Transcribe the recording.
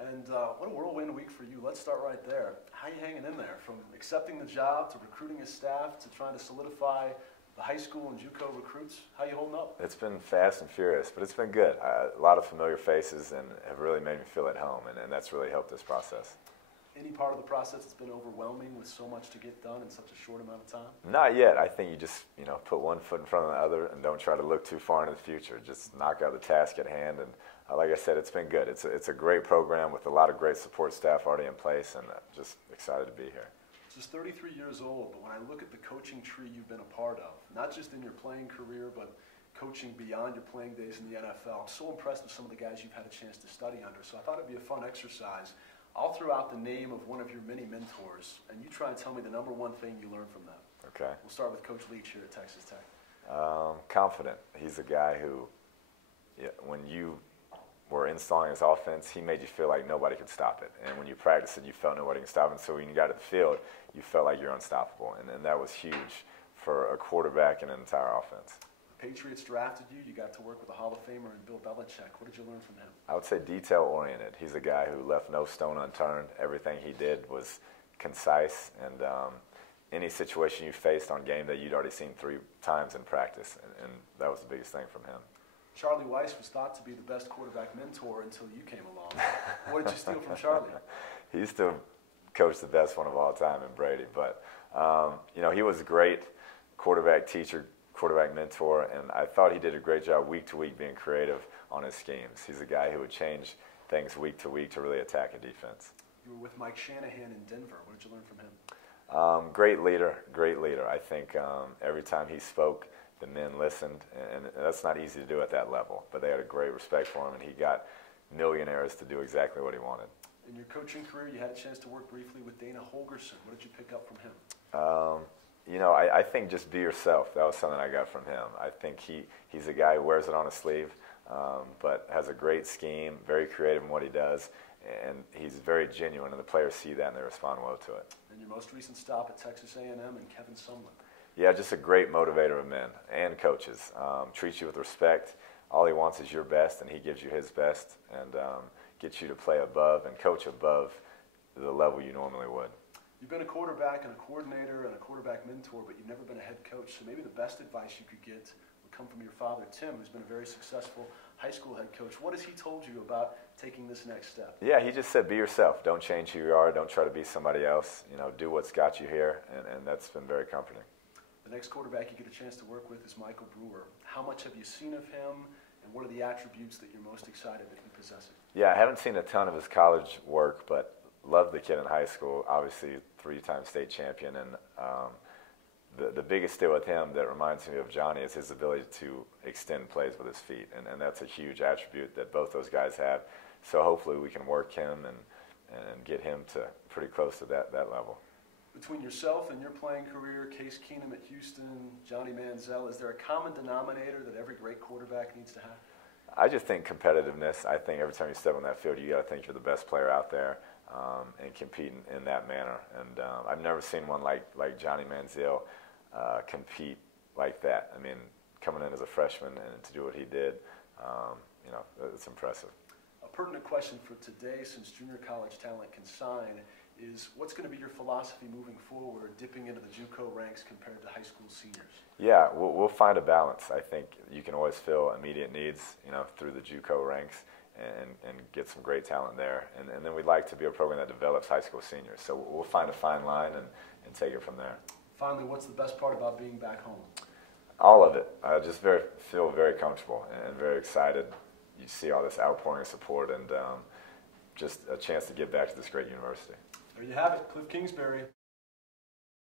And what a whirlwind week for you. Let's start right there. How are you hanging in there? From accepting the job to recruiting a staff to trying to solidify the high school and JUCO recruits. How you holding up? It's been fast and furious, but it's been good. A lot of familiar faces and have really made me feel at home, and that's really helped this process. Any part of the process that's been overwhelming with so much to get done in such a short amount of time? Not yet. I think you just put one foot in front of the other and don't try to look too far into the future. Just knock out the task at hand, and like I said, it's been good. It's a great program with a lot of great support staff already in place, and just excited to be here. Just 33 years old, but when I look at the coaching tree you've been a part of, not just in your playing career, but coaching beyond your playing days in the NFL, I'm so impressed with some of the guys you've had a chance to study under. So I thought it'd be a fun exercise. I'll throw out the name of one of your many mentors, and you try and tell me the number one thing you learned from them. Okay. We'll start with Coach Leach here at Texas Tech. Confident. He's a guy who, when you were installing his offense, he made you feel like nobody could stop it. And when you practiced it, you felt nobody could stop it. So when you got to the field, you felt like you're unstoppable. And that was huge for a quarterback and an entire offense. Patriots drafted you. You got to work with a Hall of Famer and Bill Belichick. What did you learn from him? I would say detail-oriented. He's a guy who left no stone unturned. Everything he did was concise. And any situation you faced on game day, you'd already seen 3 times in practice. And that was the biggest thing from him. Charlie Weiss was thought to be the best quarterback mentor until you came along. What did you steal from Charlie? He still coached the best one of all time in Brady. But, he was a great quarterback teacher, quarterback mentor, and I thought he did a great job week to week being creative on his schemes. He's a guy who would change things week to week to really attack a defense. You were with Mike Shanahan in Denver. What did you learn from him? Great leader. I think every time he spoke, the men listened, and that's not easy to do at that level, but they had a great respect for him, and he got millionaires to do exactly what he wanted. In your coaching career, you had a chance to work briefly with Dana Holgorsen. What did you pick up from him? I think just be yourself. That was something I got from him. I think he's a guy who wears it on his sleeve, but has a great scheme, very creative in what he does, and he's very genuine, and the players see that and they respond well to it. And your most recent stop at Texas A&M and Kevin Sumlin. Yeah, just a great motivator of men and coaches. Treats you with respect. All he wants is your best, and he gives you his best, and gets you to play above and coach above the level you normally would. You've been a quarterback and a coordinator and a quarterback mentor, but you've never been a head coach. So maybe the best advice you could get would come from your father, Tim, who's been a very successful high school head coach. What has he told you about taking this next step? Yeah, he just said be yourself. Don't change who you are. Don't try to be somebody else. Do what's got you here, and that's been very comforting. The next quarterback you get a chance to work with is Michael Brewer. How much have you seen of him, and what are the attributes that you're most excited that he possesses? Yeah, I haven't seen a ton of his college work, but loved the kid in high school. Obviously, 3-time state champion, and the biggest deal with him that reminds me of Johnny is his ability to extend plays with his feet, and that's a huge attribute that both those guys have. So hopefully we can work him and get him to pretty close to that level. Between yourself and your playing career, Case Keenum at Houston, Johnny Manziel, is there a common denominator that every great quarterback needs to have? I just think competitiveness. I think every time you step on that field, you got to think you're the best player out there and compete in that manner. And I've never seen one like Johnny Manziel compete like that. I mean, coming in as a freshman and to do what he did, it's impressive. A pertinent question for today, since junior college talent can sign, is what's going to be your philosophy moving forward, dipping into the JUCO ranks compared to high school seniors? Yeah, we'll find a balance. I think you can always fill immediate needs, through the JUCO ranks and get some great talent there. And then we'd like to be a program that develops high school seniors. So we'll find a fine line and take it from there. Finally, what's the best part about being back home? All of it. I just feel very comfortable and very excited. You see all this outpouring of support and just a chance to give back to this great university. There you have it, Kliff Kingsbury.